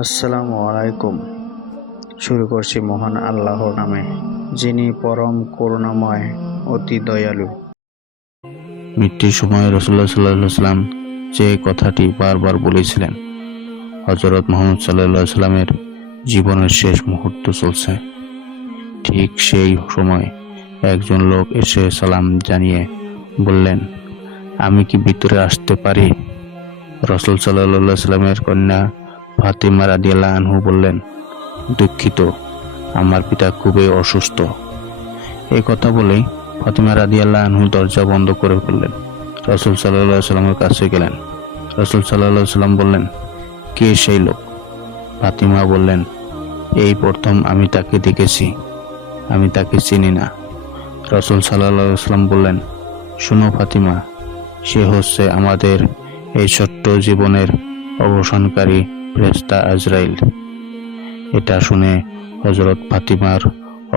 আসসালামু আলাইকুম। শুরু করছি মহান আল্লাহর নামে, যিনি পরম করুণাময়, অতি দয়ালু। মৃত্যুর সময় রাসূলুল্লাহ সাল্লাল্লাহু আলাইহি ওয়াসাল্লাম যে কথাটি বারবার বলেছিলেন, হযরত মুহাম্মদ সাল্লাল্লাহু আলাইহি ওয়াসাল্লামের জীবনের শেষ মুহূর্ত চলছে। ঠিক সেই সময় একজন লোক এসে সালাম জানিয়ে বললেন, আমি কি ভিতরে আসতে পারি? রাসূল সাল্লাল্লাহু আলাইহি ওয়াসাল্লামের কন্যা ফাতিমা রাদিয়াল্লাহু আনহা বললেন, দুঃখিত, আমার পিতা খুবই অসুস্থ। এই কথা বলেই ফাতিমা রাদিয়াল্লাহু আনহা দরজা বন্ধ করে ফেললেন। রাসূল সাল্লাল্লাহু আলাইহি ওয়াসাল্লামের কাছে গেলেন। রাসূল সাল্লাল্লাহু আলাইহি ওয়াসাল্লাম বললেন, কে সেই লোক? ফাতিমা বললেন, এই প্রথম আমি তাকে দেখেছি, আমি তাকে চিনি না। রাসূল সাল্লাল্লাহু আলাইহি ওয়াসাল্লাম বললেন, শোনো ফাতিমা, সে হচ্ছে আমাদের এই ছোট্ট জীবনের অবসানকারী ফেরেশতা আজরাইল। এটা শুনে হযরত ফাতিমার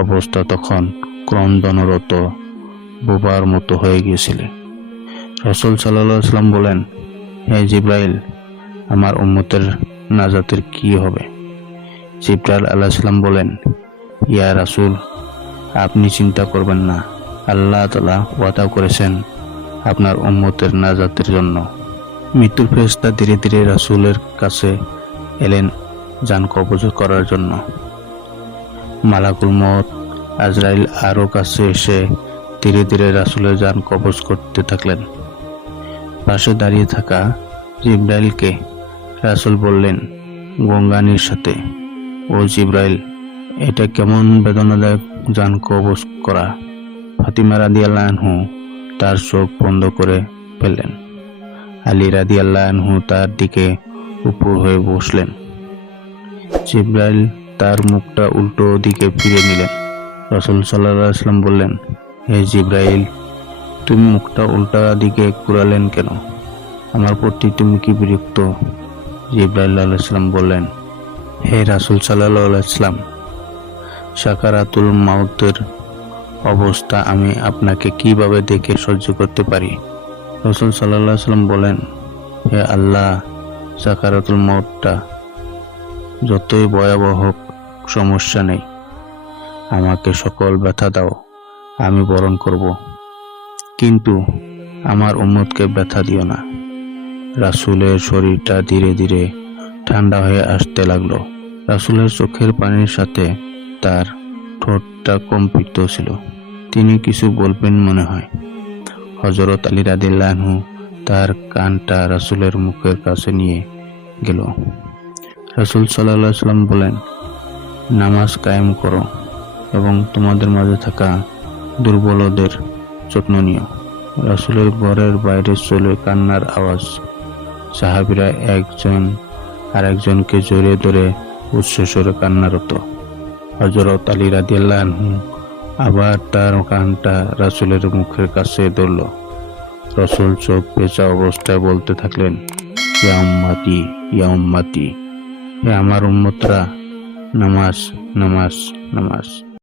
অবস্থা তখন ক্রন্দনরত বোবার মতো হয়ে গিয়েছিল। রাসূল সাল্লাল্লাহু আলাইহি ওয়াসাল্লাম বলেন, হে জিবরাইল, আমার উম্মতের নাজাতের কি হবে? জিবরাইল আলাইহিস সালাম বলেন, ইয়া রাসূল, আপনি চিন্তা করবেন না, আল্লাহ তাআলা ওয়াদা করেছেন আপনার উম্মতের নাজাতের জন্য। মৃত্যুর ফেরেশতা ধীরে ধীরে রাসূলের কাছে এলেন জান কবজ করার জন্য। মালাকুল মউত আজরাইল আরো কাছে এসে ধীরে ধীরে রাসূলের জান কবজ করতে থাকলেন। পাশে দাঁড়িয়ে থাকা জিবরাইলকে রাসূল বললেন গঙ্গানির সাথে, ও জিবরাইল, এটা কেমন বেদনাদায়ক জান কবজ করা। ফাতিমা রাদিয়াল্লাহু আনহু তার চোখ বন্ধ করে ফেললেন। আলী রাদিয়াল্লাহু আনহু তার দিকে উপর হয়ে বসলেন। জিবরাইল তার মুখটা উল্টো দিকে ফিরে নিলেন। রাসূল সাল্লাল্লাহু আলাইহি ওয়াসাল্লাম বললেন, হে জিবরাইল, তুমি মুখটা উল্টা দিকে ঘুরালেন কেন? আমার প্রতি তুমি কি বিরক্ত? জিবরাইল আলাইহিস সালাম বললেন, হে রাসূল সাল্লাল্লাহু আলাইহি ওয়াসাল্লাম, সাকারাতুল মাউতের অবস্থা আমি আপনাকে কিভাবে দেখে সহ্য করতে পারি? রাসূল সাল্লাল্লাহু আলাইহি ওয়াসাল্লাম বলেন, হে আল্লাহ, সাকারাতুল মাউতটা যতই ভয়াবহ হোক সমস্যা নেই, আমাকে সকল ব্যথা দাও, আমি বরণ করব, কিন্তু আমার উম্মতকে ব্যথা দিও না। রাসূলের শরীরটা ধীরে ধীরে ঠান্ডা হয়ে আসতে লাগলো। রাসূলের চোখের পানির সাথে তার ঠোঁটটা কম্পিত ছিল। তিনি কিছু বলবেন মনে হয়। হযরত আলী রাদিয়াল্লাহু আনহু তার কানটা রাসূলের মুখের কাছে নিয়ে গেল। রাসূল সাল্লাল্লাহু আলাইহি ওয়াসাল্লাম বলেন, নামাজ কায়েম করো এবং তোমাদের মাঝে থাকা দুর্বলদের যত্ন নিও। রাসূলের ঘরের বাইরে চলে কান্নার আওয়াজ। সাহাবীরা একজন আরেকজনকে জড়িয়ে ধরে উচ্চস্বরে কান্নারত। হযরত আলী রাদিয়াল্লাহু আনহু আবার তার কানটা রাসূলের মুখের কাছে ধরল। রাসূল চোখ ভেজা অবস্থায় বলতে থাকলেন, ইয়া উম্মতি, ইয়া উম্মতি, হে আমার উম্মতরা, নামাজ, নামাজ, নামাজ।